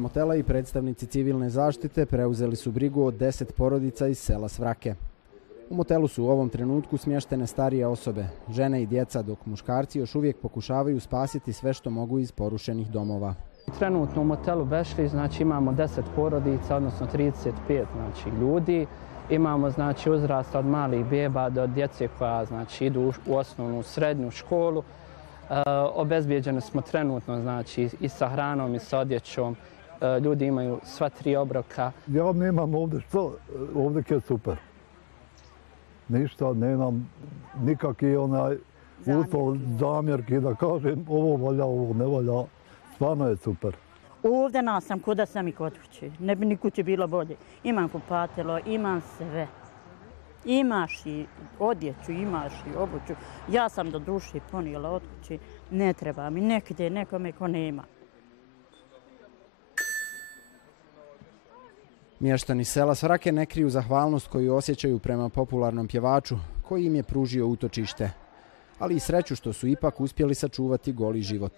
Motela i predstavnici civilne zaštite preuzeli su brigu od 10 porodica iz sela Svrake. U motelu su u ovom trenutku smještene starije osobe, žene i djeca, dok muškarci još uvijek pokušavaju spasiti sve što mogu iz porušenih domova. Trenutno u motelu Bešlić imamo 10 porodica, odnosno 35 ljudi. Imamo uzrasta od malih beba do djece koja idu u osnovnu, srednju školu. Obezbijeđeni smo trenutno i sa hranom i sa odjećom. Ljudi imaju sva 3 obroka. Ja nemam ovdje što, ovdje je super. Ništa, nemam nikakvi zamjerki da kažem ovo valja, ovo ne valja. Stvarno je super. Ovdje sam, kuda sam i kod kuće. Ne bi ni kući bilo bolje. Imam kupatilo, imam sve. Imaš i odjeću, imaš i obuću. Ja sam do duše ponijela od kuće. Ne treba mi nekde nekome ko nema. Mještani sela Svrake ne kriju zahvalnost koju osjećaju prema popularnom pjevaču koji im je pružio utočište, ali i sreću što su ipak uspjeli sačuvati goli život.